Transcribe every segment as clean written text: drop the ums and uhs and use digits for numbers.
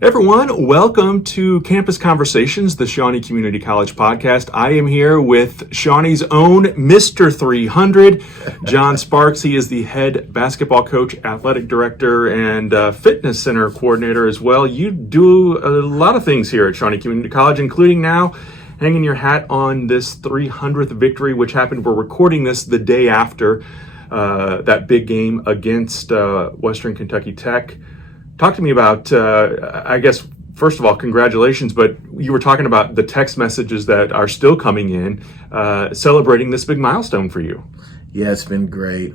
Everyone, welcome to Campus Conversations, the Shawnee Community College podcast. I am here with Shawnee's own Mr. 300, John Sparks. He is the head basketball coach, athletic director, and fitness center coordinator as well. You do a lot of things here at Shawnee Community College, including now hanging your hat on this 300th victory, which happened. We're recording this the day after that big game against Western Kentucky Tech. Talk to me about, I guess, first of all, congratulations, but you were talking about the text messages that are still coming in, celebrating this big milestone for you. Yeah, it's been great.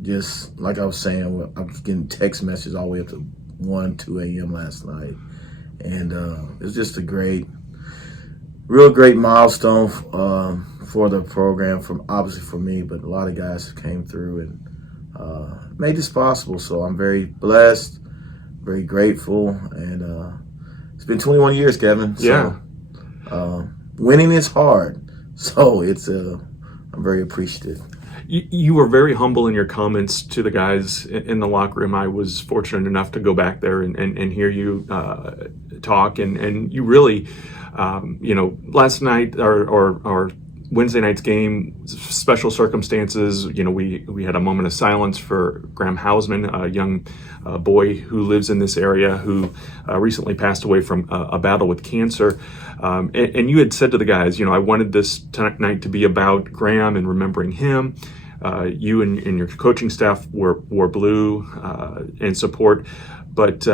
Just like I was saying, I was getting text messages all the way up to 1, 2 a.m. last night. And it was just a real great milestone for the program, obviously for me, but a lot of guys came through and made this possible. So I'm very blessed, very grateful, and it's been 21 years, Kevin. So, yeah. Winning is hard, so I'm very appreciative. You were very humble in your comments to the guys in the locker room. I was fortunate enough to go back there and hear you talk, and you really, last night or Wednesday night's game, special circumstances. We had a moment of silence for Graham Hausman, a young boy who lives in this area who recently passed away from a battle with cancer. And you had said to the guys, I wanted this night to be about Graham and remembering him. You and your coaching staff wore blue in support, but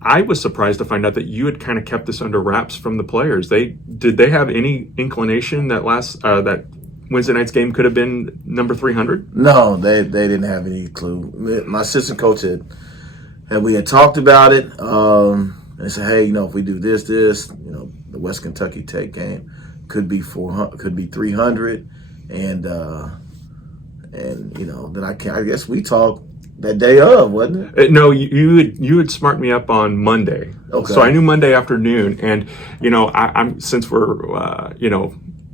I was surprised to find out that you had kind of kept this under wraps from the players. Did they have any inclination that that Wednesday night's game could have been number 300? No, they didn't have any clue. My assistant coach we had talked about it and said, hey, if we do this, the West Kentucky Tech game could be 400, could be 300, and then I guess we talked that day of, wasn't it? No, you had smarted me up on Monday. Okay. So I knew Monday afternoon, and I'm since we're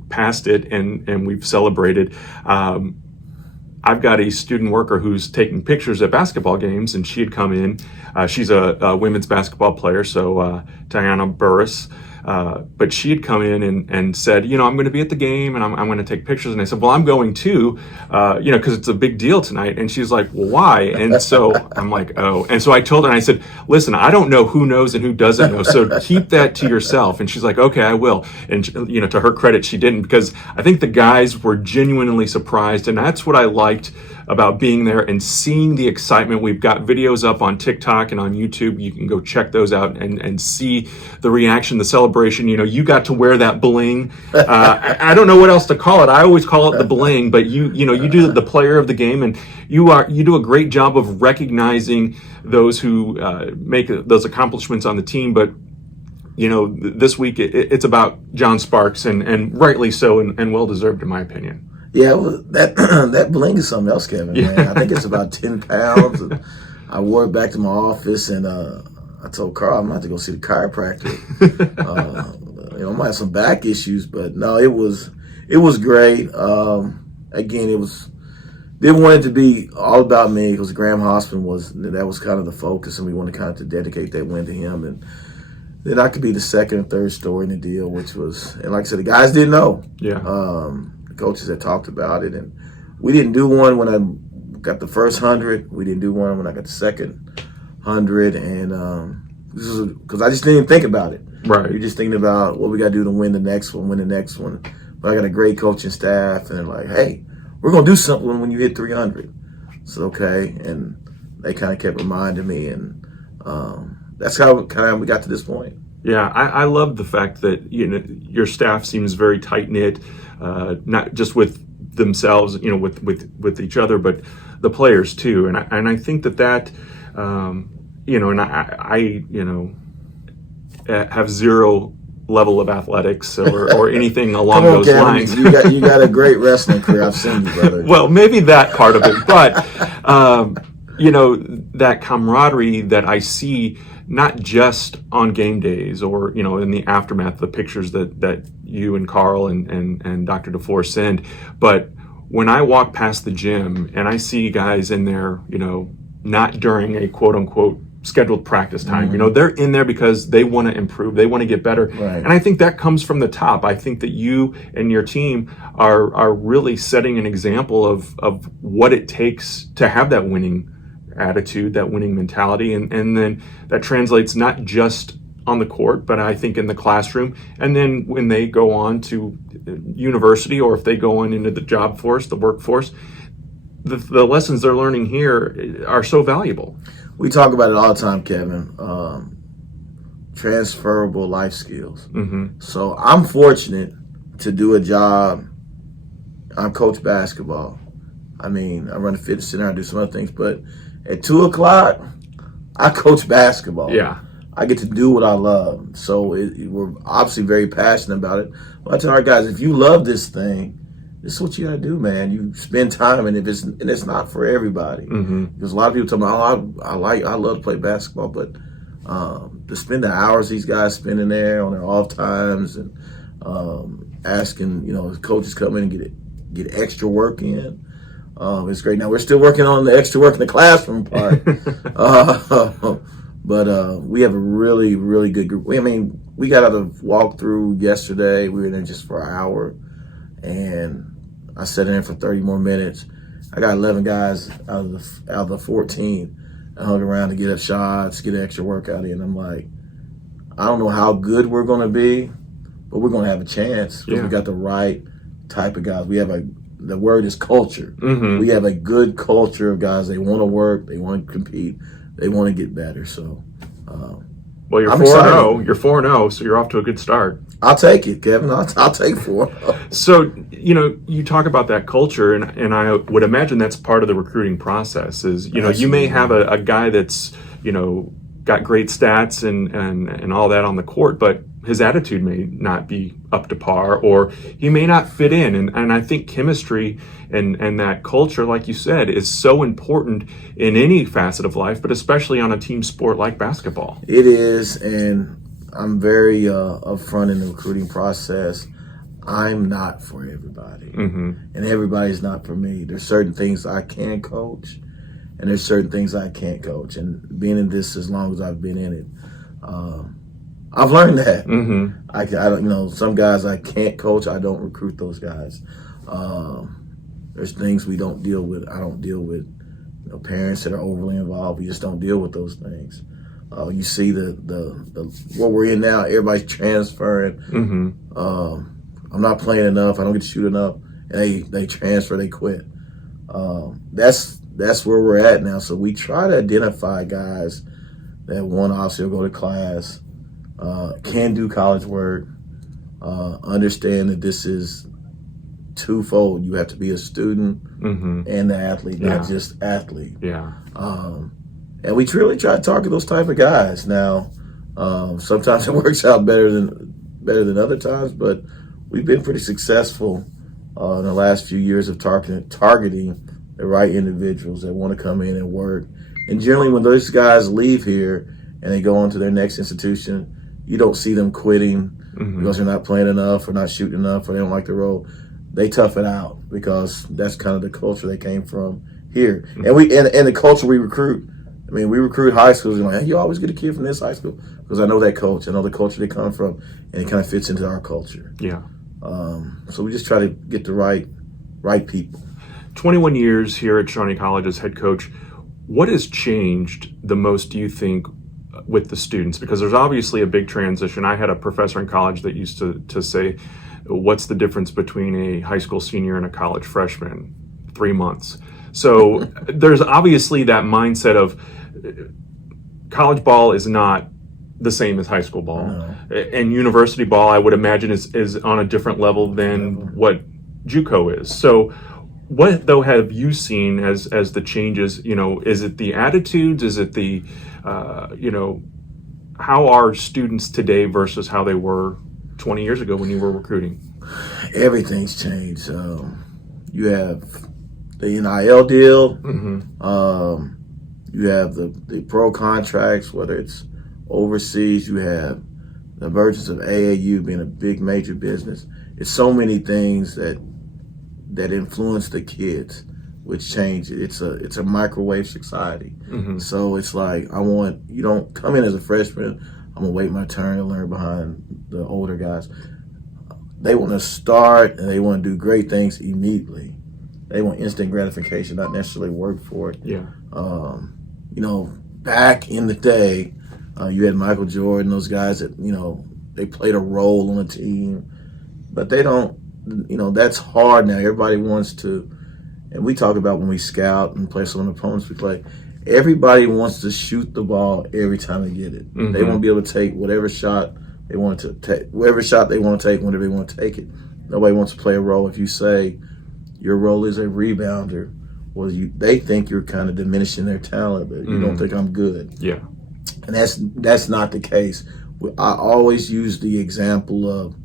past it and we've celebrated. I've got a student worker who's taking pictures at basketball games, and she had come in. She's a women's basketball player, so Tiana Burris. But she had come in and said, I'm going to be at the game and I'm going to take pictures. And I said, well, I'm going too, because it's a big deal tonight. And she's like, well, why? And so I'm like, oh. And so I told her, and I said, listen, I don't know who knows and who doesn't know. So keep that to yourself. And she's like, okay, I will. And, to her credit, she didn't, because I think the guys were genuinely surprised. And that's what I liked about being there and seeing the excitement. We've got videos up on TikTok and on YouTube. You can go check those out and see the reaction, the celebration. You got to wear that bling. I don't know what else to call it. I always call it the bling, but you do the player of the game, and you do a great job of recognizing those who make those accomplishments on the team. But this week it's about John Sparks, and rightly so, and well deserved in my opinion. Yeah, well, that bling is something else, Kevin. Yeah. Man. I think it's about 10 pounds. And I wore it back to my office, and I told Carl I'm going to have to go see the chiropractor. I might have some back issues, but no, it was great. Again, didn't want it to be all about me, because Graham Hausman was kind of the focus, and we wanted kind of to dedicate that win to him. And then I could be the second and third story in the deal, and like I said, the guys didn't know. Yeah. Coaches had talked about it, and we didn't do one when I got the first 100. We didn't do one when I got the second 100, and this is because I just didn't think about it. Right. You're just thinking about what we got to do to win the next one. But I got a great coaching staff, and they're like, hey, we're going to do something when you hit 300. So, okay, and they kind of kept reminding me, and that's how we got to this point. Yeah, I love the fact that your staff seems very tight knit, not just with themselves, with each other, but the players too. And I think that and I have zero level of athletics or anything along those Kevin, lines. You got a great wrestling career. I've seen you, brother. Well, maybe that part of it, but that camaraderie that I see, not just on game days or in the aftermath, the pictures that you and Carl and Dr. DeFore send, but when I walk past the gym and I see guys in there, not during a quote unquote scheduled practice time. You know, they're in there because they want to improve, they want to get better. Right. And I think that comes from the top. I think that you and your team are really setting an example of what it takes to have that winning attitude, that winning mentality. And then that translates not just on the court, but I think in the classroom. And then when they go on to university, or if they go on into the job force, the workforce, the lessons they're learning here are so valuable. We talk about it all the time, Kevin. Transferable life skills. So I'm fortunate to do a job. I coach basketball. I mean, I run a fitness center, I do some other things, but at 2 o'clock, I coach basketball. Yeah. I get to do what I love. So we're obviously very passionate about it. Well, I tell our guys, if you love this thing, this is what you gotta do, man. You spend time, and it's not for everybody. Because a lot of people tell me, I love to play basketball, but to spend the hours these guys spend in there on their off times and asking, coaches come in and get extra work in. It's great. Now we're still working on the extra work in the classroom part, but we have a really, really good group. We got out of walkthrough yesterday. We were there just for an hour, and I sat in there for 30 more minutes. I got 11 guys out of the 14. I hung around to get up shots, get extra workout in. I'm like, I don't know how good we're going to be, but we're going to have a chance because we got the right type of guys. We have the word is culture. We have a good culture of guys. They want to work, they want to compete, they want to get better. So, well, you're 4-0. You're 4-0, so you're off to a good start. I'll take it, Kevin. I'll take 4. So, you talk about that culture, and I would imagine that's part of the recruiting process. Is you may have a guy that's got great stats and all that on the court, but his attitude may not be up to par, or he may not fit in. And I think chemistry and that culture, like you said, is so important in any facet of life, but especially on a team sport like basketball. It is, and I'm very upfront in the recruiting process. I'm not for everybody, and everybody's not for me. There's certain things I can coach, and there's certain things I can't coach. And being in this as long as I've been in it, I've learned that. I don't, some guys I can't coach. I don't recruit those guys. There's things we don't deal with. I don't deal with parents that are overly involved. We just don't deal with those things. You see the what we're in now. Everybody's transferring. I'm not playing enough. I don't get to shoot enough. And they transfer. They quit. That's where we're at now. So we try to identify guys that obviously will go to class, can do college work, understand that this is twofold. You have to be a student and the athlete, not just athlete. And we really try to target those type of guys. Now, sometimes it works out better than other times, but we've been pretty successful in the last few years of targeting the right individuals that want to come in and work. And generally, when those guys leave here and they go on to their next institution, you don't see them quitting because they're not playing enough or not shooting enough or they don't like the role. They tough it out because that's kind of the culture they came from here. And the culture we recruit. I mean, we recruit high schools. And like, hey, you always get a kid from this high school because I know that coach. I know the culture they come from, and it kind of fits into our culture. So we just try to get the right people. 21 years here at Shawnee College as head coach. What has changed the most, do you think, with the students? Because there's obviously a big transition. I had a professor in college that used to say, what's the difference between a high school senior and a college freshman? 3 months. So there's obviously that mindset of college ball is not the same as high school ball. And university ball, I would imagine, is on a different level than what JUCO is. So what, though, have you seen as the changes? Is it the attitudes? Is it the, how are students today versus how they were 20 years ago when you were recruiting? Everything's changed. You have the NIL deal. You have the pro contracts, whether it's overseas. You have the emergence of AAU being a big major business. It's so many things that influence the kids which changed it. It's a microwave society. So it's like, you don't come in as a freshman, I'm gonna wait my turn to learn behind the older guys. They want to start and they want to do great things immediately. They want instant gratification, not necessarily work for it. Yeah. Back in the day, you had Michael Jordan, those guys that, they played a role on the team, but they don't, that's hard now. Everybody wants to, and we talk about when we scout and play some of the opponents we play, everybody wants to shoot the ball every time they get it. They want to be able to take whatever shot they want to take, whatever shot they want to take, whenever they want to take it. Nobody wants to play a role. If you say your role is a rebounder, well, they think you're kind of diminishing their talent, but you don't think I'm good. Yeah. And that's not the case. I always use the example of,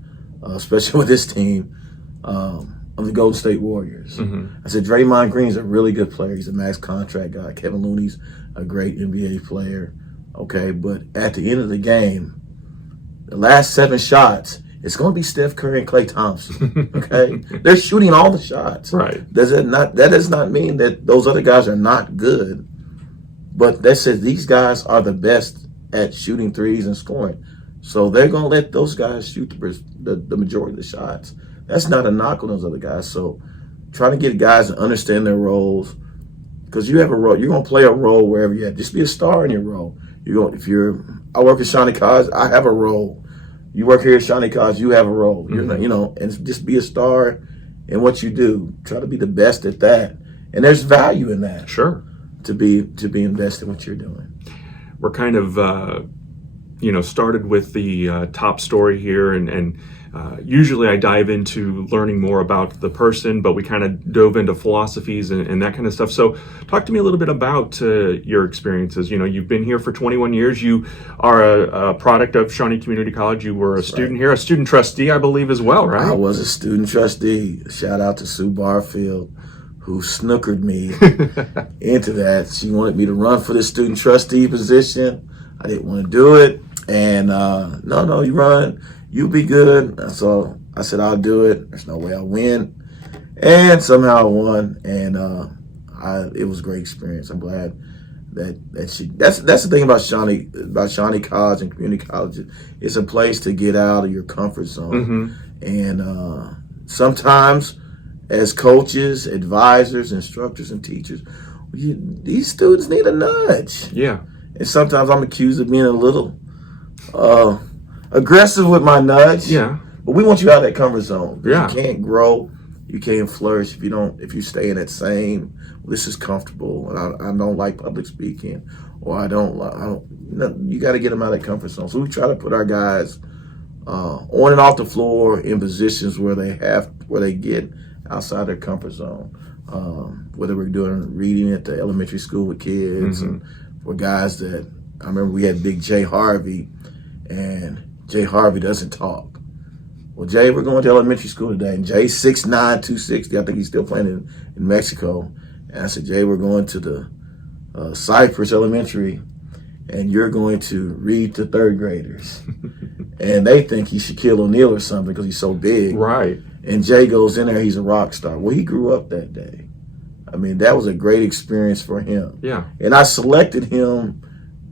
especially with this team, of the Golden State Warriors. I said Draymond Green's a really good player. He's a max contract guy. Kevin Looney's a great NBA player. Okay, but at the end of the game, the last 7 shots, it's going to be Steph Curry and Klay Thompson. Okay, they're shooting all the shots. Right. That does not mean that those other guys are not good, but that says these guys are the best at shooting threes and scoring. So they're going to let those guys shoot the majority of the shots. That's not a knock on those other guys. So trying to get guys to understand their roles, because you have a role. You're going to play a role wherever you're at. Just be a star in your role. I work at Shawnee College, I have a role. You work here at Shawnee College, you have a role. You're not, and just be a star in what you do. Try to be the best at that. And there's value in that. Sure. To be invested in what you're doing. We're kind of, started with the top story here, and usually I dive into learning more about the person, but we kind of dove into philosophies and that kind of stuff. So talk to me a little bit about your experiences. You've been here for 21 years. You are a product of Shawnee Community College. You were a student here, a student trustee, I believe, as well, right? I was a student trustee. Shout out to Sue Barfield, who snookered me into that. She wanted me to run for the student trustee position. I didn't want to do it. And no, you run. You'll be good. So I said, I'll do it. There's no way I'll win. And somehow I won. And it was a great experience. I'm glad that's the thing about Shawnee College and community colleges. It's a place to get out of your comfort zone. And sometimes as coaches, advisors, instructors, and teachers, these students need a nudge. Yeah. And sometimes I'm accused of being a little aggressive with my nudge. Yeah. But we want you out of that comfort zone. Yeah. You can't grow, you can't flourish if you stay in that same, this is comfortable, and I don't like public speaking, or you got to get them out of that comfort zone. So we try to put our guys on and off the floor in positions where they get outside their comfort zone. Whether we're doing reading at the elementary school with kids, and for guys that, I remember we had Big Jay Harvey, and Jay Harvey doesn't talk. Well, Jay, we're going to elementary school today, and Jay's 6'9", 260. I think he's still playing in Mexico. And I said, Jay, we're going to the Cypress Elementary, and you're going to read to third graders. And they think he's Shaquille O'Neal or something because he's so big. Right. And Jay goes in there, he's a rock star. Well, he grew up that day. I mean, that was a great experience for him. Yeah. And I selected him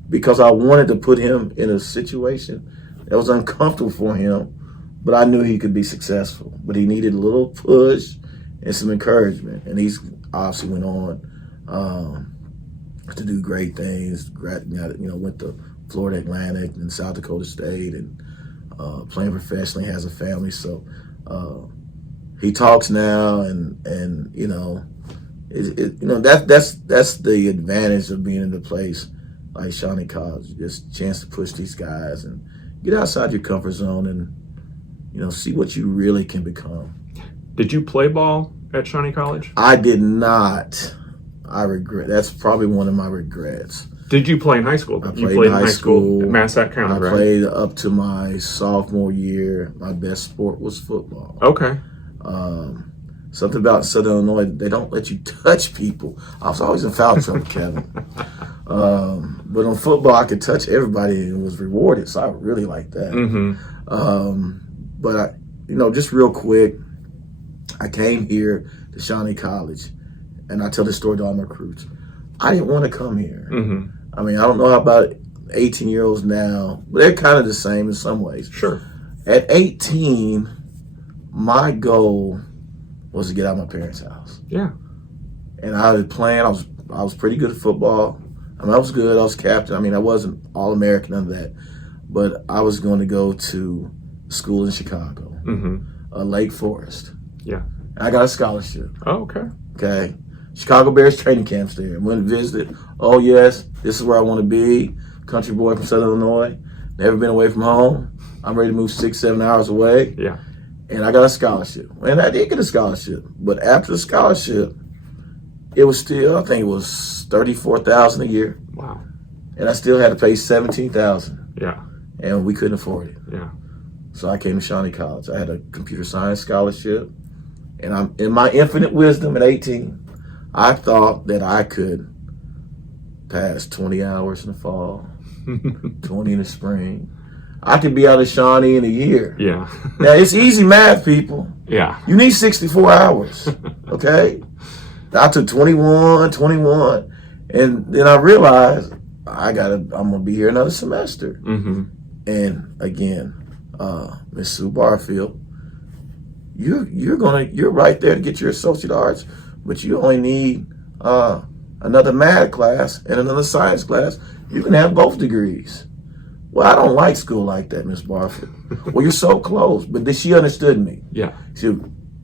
because I wanted to put him in a situation that was uncomfortable for him, but I knew he could be successful. But he needed a little push and some encouragement. And he's obviously went on to do great things. Went to Florida Atlantic and South Dakota State, and playing professionally, has a family. So he talks now, and that's the advantage of being in the place like Shawnee College. Just a chance to push these guys and get outside your comfort zone and see what you really can become. Did you play ball at Shawnee College? I did not. I regret. That's probably one of my regrets. Did you play in high school? I played in high school at Massac County, right? I played up to my sophomore year. My best sport was football. Okay. Something about Southern Illinois, they don't let you touch people. I was always in foul trouble, Kevin. But on football, I could touch everybody and it was rewarded, so I really liked that. But just real quick, I came here to Shawnee College, and I tell this story to all my recruits. I didn't want to come here. Mm-hmm. I mean, I don't know how about 18-year-olds now, but they're kind of the same in some ways. Sure. At 18, my goal was to get out of my parents' house. Yeah. And I was playing. I was pretty good at football. I mean, I was good. I was captain. I mean, I wasn't All-American, none of that. But I was going to go to school in Chicago, Lake Forest. Yeah. And I got a scholarship. Oh, okay. Okay. Chicago Bears training camps there. Went and visited. Oh, yes, this is where I want to be. Country boy from Southern Illinois. Never been away from home. I'm ready to move 6-7 hours away. Yeah. And I got a scholarship. And I did get a scholarship. But after the scholarship, it was still, I think it was $34,000 a year. Wow. And I still had to pay $17,000. Yeah. And we couldn't afford it. Yeah. So I came to Shawnee College. I had a computer science scholarship. And I'm in my infinite wisdom at 18, I thought that I could pass 20 hours in the fall, 20 in the spring. I could be out of Shawnee in a year. Yeah. Now, it's easy math, people. Yeah. You need 64 hours, okay? I took 21, and then I realized I'm going to be here another semester. Mm-hmm. And again, Miss Sue Barfield, you're right there to get your associate arts, but you only need another math class and another science class. You can have both degrees. Well, I don't like school like that, Miss Barfield. Well, you're so close. But then she understood me. Yeah. She said,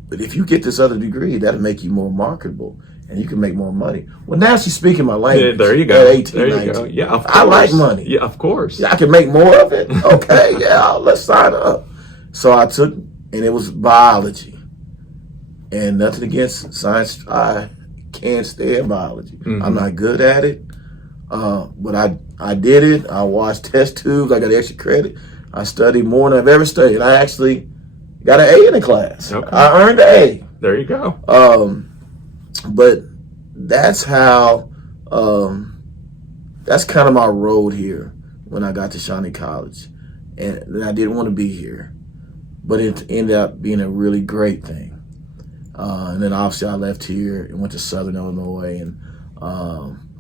but if you get this other degree, that'll make you more marketable and you can make more money. Well, now she's speaking my language. Yeah, there you go. At 18, there you 19. go. Yeah, of course. I like money. Yeah, of course. Yeah, I can make more of it. Okay, yeah, let's sign up. So I took, and it was biology. And nothing against science. I can't stand biology. Mm-hmm. I'm not good at it. But I did it. I watched test tubes. I got extra credit. I studied more than I've ever studied. I actually got an A in the class. Okay. I earned an A. There you go. But that's how, that's kind of my road here when I got to Shawnee College. And I didn't want to be here, but it ended up being a really great thing. And then obviously I left here and went to Southern Illinois and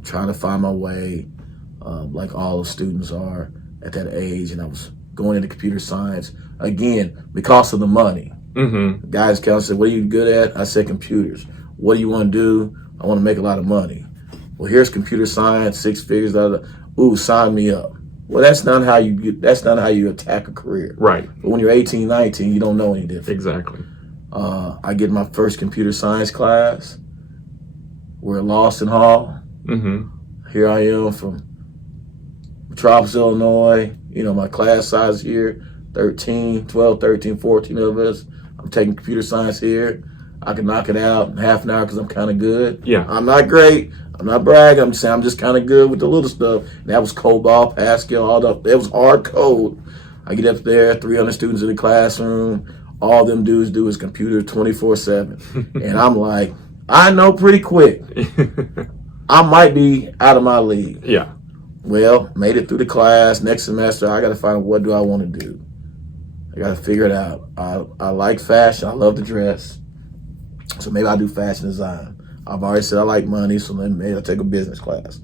trying to find my way, like all the students are at that age. And I was going into computer science, again, because of the money. Mm-hmm. Guys come and said, what are you good at? I said, computers. What do you want to do? I want to make a lot of money. Well, here's computer science, 6 figures. Ooh, sign me up. Well, that's not how you attack a career. Right. But when you're 18, 19, you don't know any different. Exactly. I get my first computer science class. We're at Lawson Hall. Mm-hmm. Here I am from Metropolis, Illinois. You know, my class size here, 13, 12, 13, 14 of us. I'm taking computer science here. I can knock it out in half an hour because I'm kind of good. Yeah. I'm not great. I'm not bragging. I'm just saying I'm just kind of good with the little stuff. And that was COBOL, Pascal, all that. It was hard code. I get up there, 300 students in the classroom. All them dudes do is computer 24/7. And I'm like, I know pretty quick. I might be out of my league. Yeah. Well, made it through the class. Next semester, I got to find out what do I want to do. I got to figure it out. I like fashion. I love to dress. So maybe I'll do fashion design. I've already said I like money, so then maybe I'll take a business class.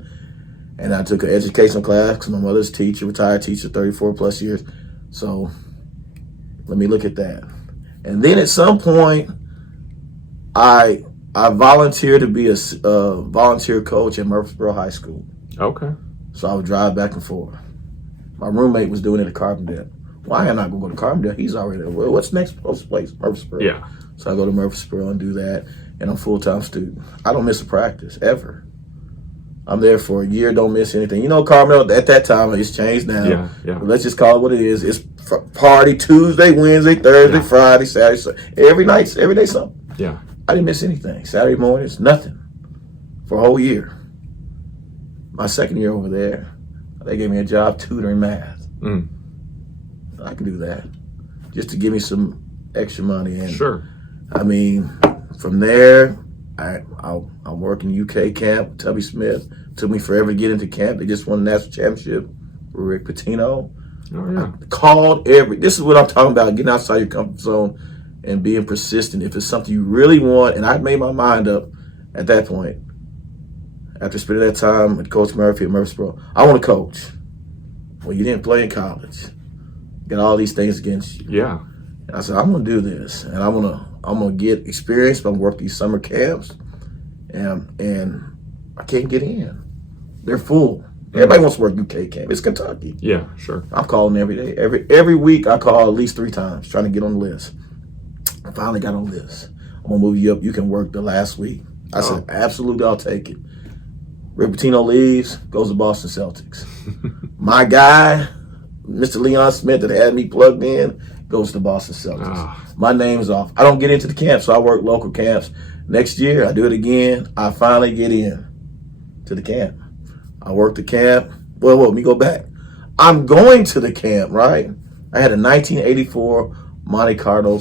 And I took an educational class because my mother's a teacher, retired teacher, 34 plus years. So let me look at that. And then at some point, I volunteered to be a volunteer coach at Murfreesboro High School. Okay. So I would drive back and forth. My roommate was doing it at Carbondale. Why am I not going to go to Carbondale? He's already there. Well, what's next place? Murfreesboro. Yeah. So I go to Murfreesboro and do that. And I'm a full-time student. I don't miss a practice, ever. I'm there for a year, don't miss anything. You know, Carbondale, at that time, it's changed now. Yeah, yeah. But let's just call it what it is. It's party Tuesday, Wednesday, Thursday, Yeah. Friday, Saturday, Sunday. Every day something. Yeah. I didn't miss anything. Saturday mornings, nothing. For a whole year. My second year over there, they gave me a job tutoring math. Mm. I can do that. Just to give me some extra money. And Sure. I mean, from there, I'm working UK camp, Tubby Smith. Took me forever to get into camp. They just won the national championship with Rick Pitino. Oh, yeah. This is what I'm talking about, getting outside your comfort zone and being persistent. If it's something you really want, and I made my mind up, at that point, after spending that time with Coach Murphy at Murfreesboro, I want to coach. Well, you didn't play in college. Got all these things against you. Yeah. And I said, I'm gonna do this, and I'm gonna get experience. I'm gonna work these summer camps, and I can't get in. They're full. Everybody wants to work UK camp. It's Kentucky. Yeah, sure. I'm calling every day. Every week I call at least 3 times trying to get on the list. I finally got on the list. I'm gonna move you up. You can work the last week. I said, absolutely, I'll take it. Rick Pitino leaves, goes to Boston Celtics. My guy, Mr. Leon Smith, that had me plugged in, goes to Boston Celtics. My name's off. I don't get into the camp, so I work local camps. Next year, I do it again. I finally get in to the camp. I work the camp. Well, let me go back. I'm going to the camp, right? I had a 1984 Monte Carlo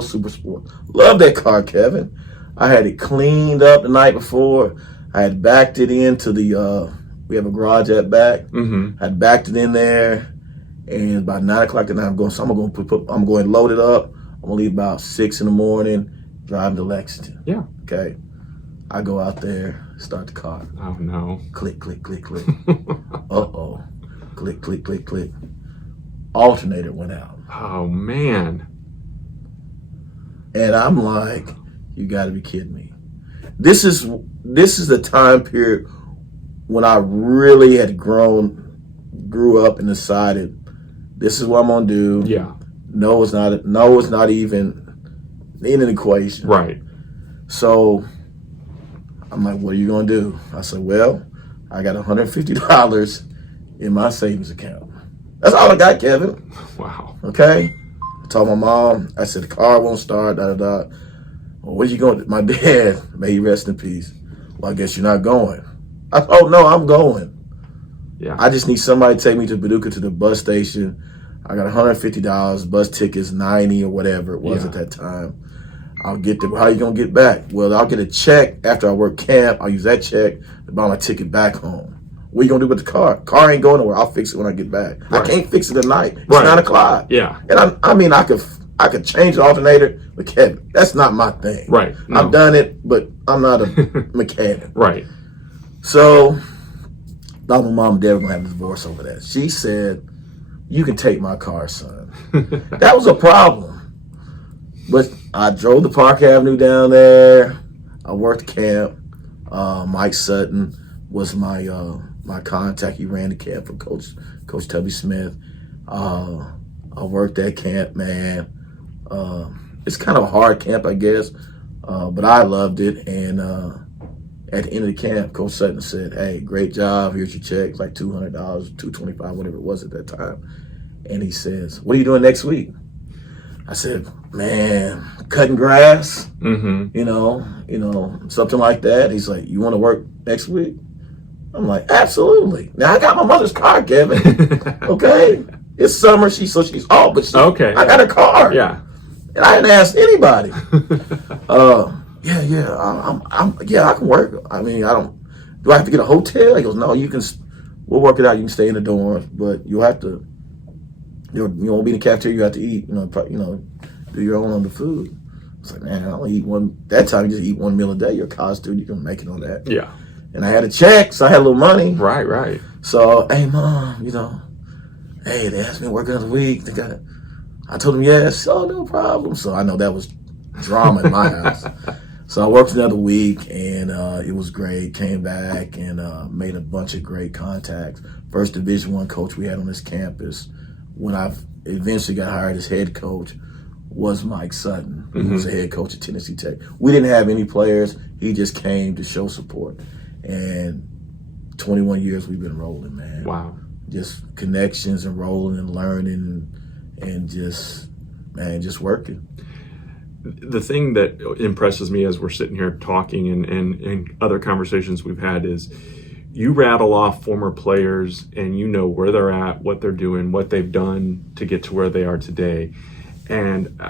Super Sport. Love that car, Kevin. I had it cleaned up the night before. I had backed it into the, we have a garage at back. I had backed it in there, and about 9 o'clock at night, I'm going to load it up. I'm going to leave about 6 in the morning, driving to Lexington. Yeah. Okay. I go out there, start the car. Oh, no. Click, click, click, click. Uh-oh. Click, click, click, click. Alternator went out. Oh, man. And I'm like, you got to be kidding me. This is the time period when I really had grew up and decided this is what I'm gonna do. Yeah. No, it's not even in an equation. Right. So I'm like, what are you gonna do? I said, well, I got $150 in my savings account. That's all I got, Kevin. Wow. Okay. I told my mom, I said, the car won't start, Well, what are you going to do? My dad, may he rest in peace. Well, I guess you're not going. I said, oh, no, I'm going. Yeah. I just need somebody to take me to Paducah to the bus station. I got $150, bus tickets, $90 or whatever it was at that time. I'll get there. How are you going to get back? Well, I'll get a check after I work camp. I'll use that check to buy my ticket back home. What are you going to do with the car? Car ain't going nowhere. I'll fix it when I get back. Right. I can't fix it tonight. It's 9 o'clock. Yeah. And I could change the alternator, but Kevin, that's not my thing. Right. No. I've done it, but I'm not a mechanic. Right. So, thought my mom and dad were going to have a divorce over that. She said, you can take my car, son. That was a problem. But I drove the Park Avenue down there. I worked camp. Mike Sutton was my contact. He ran the camp for Coach Tubby Smith. I worked that camp, man. It's kind of a hard camp, I guess, but I loved it. And at the end of the camp, Coach Sutton said, hey, great job. Here's your check. It's like $200, $225, whatever it was at that time. And he says, what are you doing next week? I said, man, cutting grass, you know, something like that. He's like, you want to work next week? I'm like, absolutely. Now I got my mother's car, Kevin. Okay, it's summer. She's off, but I got a car. Yeah, and I didn't ask anybody. I can work. I mean, do I have to get a hotel? He goes, no, we'll work it out. You can stay in the dorms, but you'll have to, you won't be in the cafeteria. You have to eat, do your own on the food. It's like, man, I only eat one. That time you just eat one meal a day. You're a college student. You can make it on that. Yeah. And I had a check, so I had a little money. Right. So, hey, Mom, hey, they asked me to work another week. I told them yes. Oh, no problem. So I know that was drama in my house. So I worked another week, and it was great. Came back and made a bunch of great contacts. First Division I coach we had on this campus, when I eventually got hired as head coach, was Mike Sutton, who was the head coach at Tennessee Tech. We didn't have any players. He just came to show support. And 21 years we've been rolling, man. Wow. Just connections and rolling and learning and just working. The thing that impresses me as we're sitting here talking and other conversations we've had is you rattle off former players and you know where they're at, what they're doing, what they've done to get to where they are today. And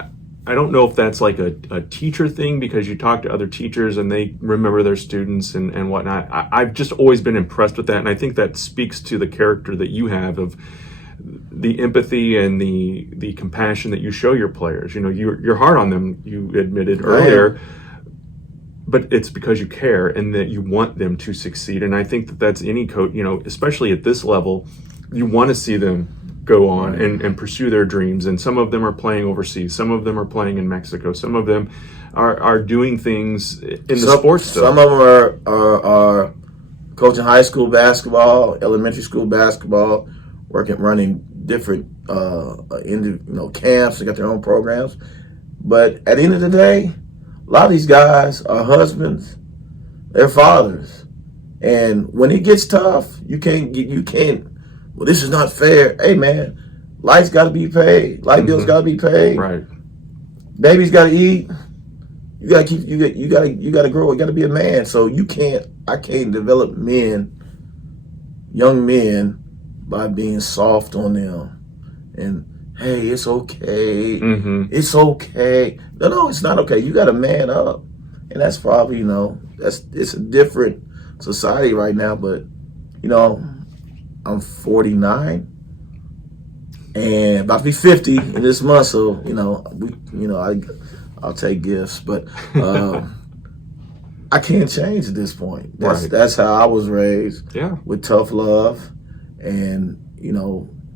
I don't know if that's like a teacher thing, because you talk to other teachers and they remember their students and whatnot. I've just always been impressed with that. And I think that speaks to the character that you have of the empathy and the compassion that you show your players. You're hard on them, you admitted earlier, but it's because you care and that you want them to succeed. And I think that that's any coach, you know, especially at this level, you want to see them go on and pursue their dreams. And some of them are playing overseas. Some of them are playing in Mexico. Some of them are doing things in the sports stuff. Some of them are coaching high school basketball, elementary school basketball, running different camps. They got their own programs. But at the end of the day, a lot of these guys are husbands, they're fathers. And when it gets tough, you can't, well, this is not fair. Hey man, life's gotta be paid. Life bills gotta be paid. Right. Babies gotta eat. You gotta grow. You gotta be a man. So I can't develop young men by being soft on them. And hey, it's okay. It's okay. No, it's not okay. You got to man up, and that's probably it's a different society right now. But I'm 49 and about to be 50 in this month, so I'll take gifts, but I can't change at this point. That's how I was raised. Yeah, with tough love, and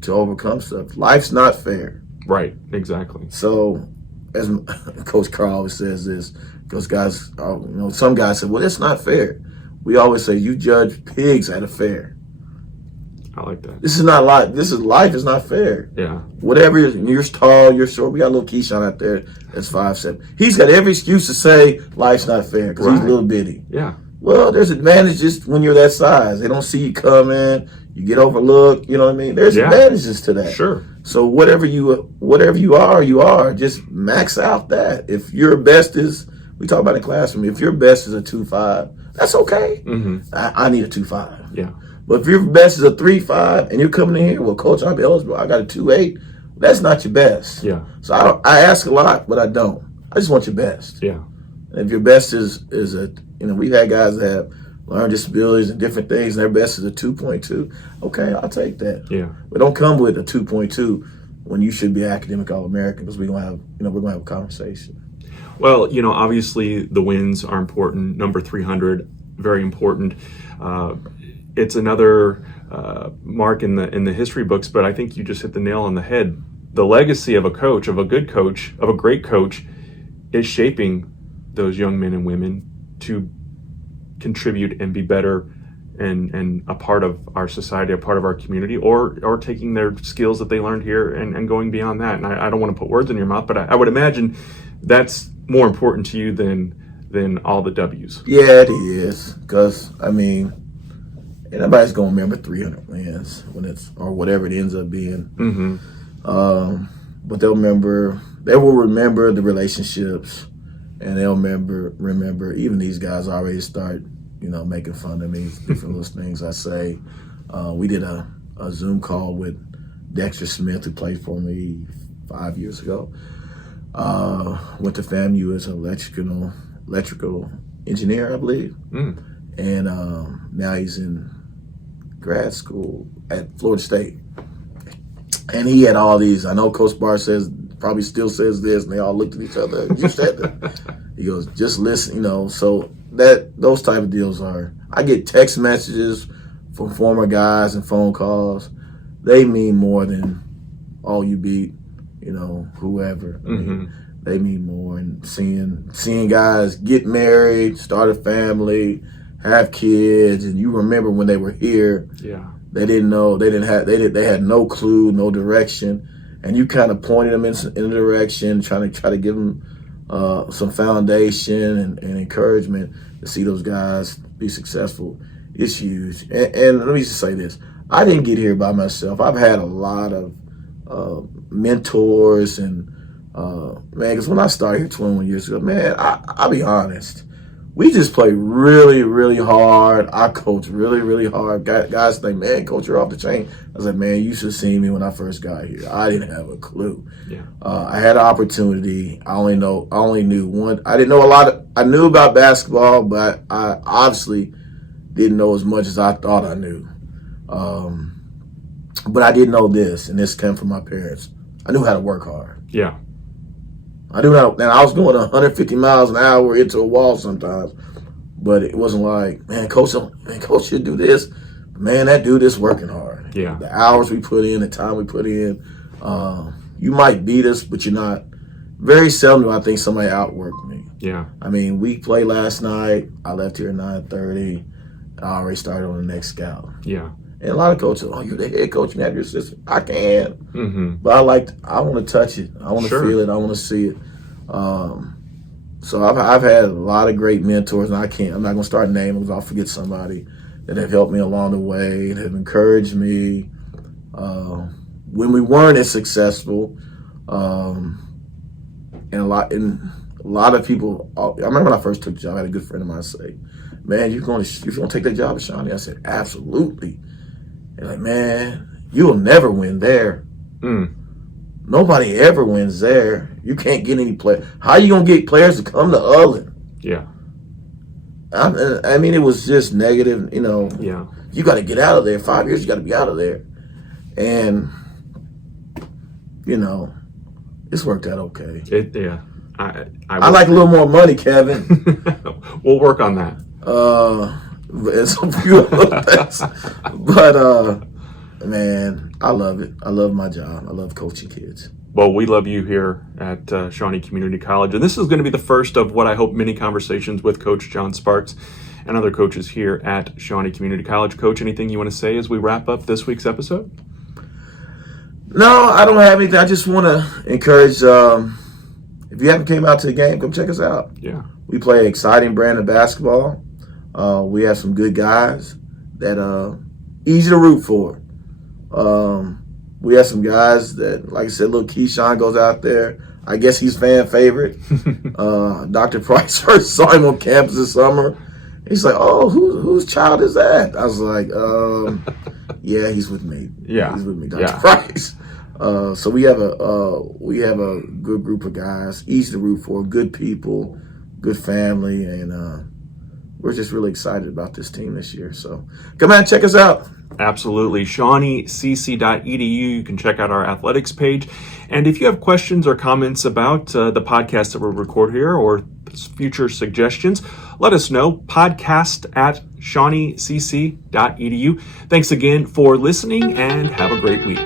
to overcome stuff. Life's not fair. Right, exactly. So, as Coach Carl always says this, because guys, some guys say, well, it's not fair. We always say, you judge pigs at a fair. I like that. This is not life. Life is not fair. Yeah. Whatever, you're tall, you're short. We got a little Keyshawn out there that's 5'7". He's got every excuse to say life's not fair because he's a little bitty. Yeah. Well, there's advantages when you're that size. They don't see you coming. You get overlooked. You know what I mean? There's advantages to that. Sure. So whatever you are. Just max out that. If your best is, we talk about in the classroom, if your best is a 2.5, that's okay. I need a 2.5. Yeah. But if your best is a 3.5 and you're coming in here, well, coach, I'll be eligible. I got a 2.8. That's not your best. Yeah. So I ask a lot, but I don't. I just want your best. Yeah. And if your best is we've had guys that have learning disabilities and different things, and their best is a 2.2. Okay, I'll take that. Yeah. But don't come with a 2.2 when you should be academic All-American, because we're gonna have a conversation. Well, obviously the wins are important. Number 300, very important. It's another mark in the history books, but I think you just hit the nail on the head. The legacy of a coach, of a good coach, of a great coach, is shaping those young men and women to contribute and be better and a part of our society, a part of our community, or taking their skills that they learned here and going beyond that. And I don't want to put words in your mouth, but I would imagine that's more important to you than all the W's. Yeah, it is, because nobody's gonna remember 300 wins or whatever it ends up being. But they will remember the relationships, and they'll remember even these guys already start making fun of me, different little things I say. We did a Zoom call with Dexter Smith, who played for me 5 years ago. Went to FAMU as an electrical engineer, I believe. And now he's in grad school at Florida State. And he had all these, I know Coach Barr probably still says this, and they all looked at each other. You said that. He goes, just listen, so those type of deals I get text messages from former guys and phone calls. They mean more than all you beat, whoever. They mean more. And seeing guys get married, start a family, have kids, and you remember when they were here. Yeah. They didn't know. They had no clue, no direction, and you kind of pointed them in a direction, trying to give them some foundation and encouragement to see those guys be successful. It's huge. And let me just say this: I didn't get here by myself. I've had a lot of mentors and because when I started here 21 years ago, man, I'll be honest. We just play really, really hard. I coach really, really hard. Guys think, man, coach, you're off the chain. I was like, man, you should have seen me when I first got here. I didn't have a clue. Yeah. I had an opportunity. I only knew one. I didn't know a lot. I knew about basketball, but I obviously didn't know as much as I thought I knew. But I did know this, and this came from my parents. I knew how to work hard. Yeah. I do not. And I was going 150 miles an hour into a wall sometimes, but it wasn't like, man, coach should do this. Man, that dude is working hard. Yeah. The hours we put in, the time we put in. You might beat us, but you're not. Very seldom do I think somebody outworked me. Yeah. I mean, we played last night. I left here at 9:30. I already started on the next scout. Yeah. And a lot of coaches, oh, you're the head coach, you have your assistant. I can. Mm-hmm. But I want to touch it. I want to feel it. I want to see it. So I've had a lot of great mentors, and I'm not going to start naming because I'll forget somebody that have helped me along the way and have encouraged me when we weren't as successful. And a lot of people. I remember when I first took the job, I had a good friend of mine say, "Man, you're going to take that job at Shawnee?" I said, "Absolutely." And like, man, you'll never win there. Nobody ever wins there. You can't get any play. How are you gonna get players to come to Ullen? Yeah. I mean, it was just negative. Yeah. You got to get out of there. 5 years, you got to be out of there. And it's worked out okay. Yeah. I like a little more money, Kevin. We'll work on that. It's a few other things. But man, I love it. I love my job. I love coaching kids. Well, we love you here at Shawnee Community College. And this is going to be the first of what I hope many conversations with Coach John Sparks and other coaches here at Shawnee Community College. Coach, anything you want to say as we wrap up this week's episode? No, I don't have anything. I just want to encourage, if you haven't came out to the game, come check us out. Yeah. We play an exciting brand of basketball. We have some good guys that easy to root for. We have some guys that, like I said, little Keyshawn goes out there. I guess he's fan favorite. Dr. Price first saw him on campus this summer. He's like, "Oh, whose child is that?" I was like, "Yeah, he's with me. Yeah, he's with me, Dr. Price." So we have a good group of guys, easy to root for, good people, good family, and we're just really excited about this team this year. So come out and check us out. Absolutely. ShawneeCC.edu. You can check out our athletics page. And if you have questions or comments about the podcast that we record here or future suggestions, let us know. Podcast@ShawneeCC.edu. Thanks again for listening and have a great week.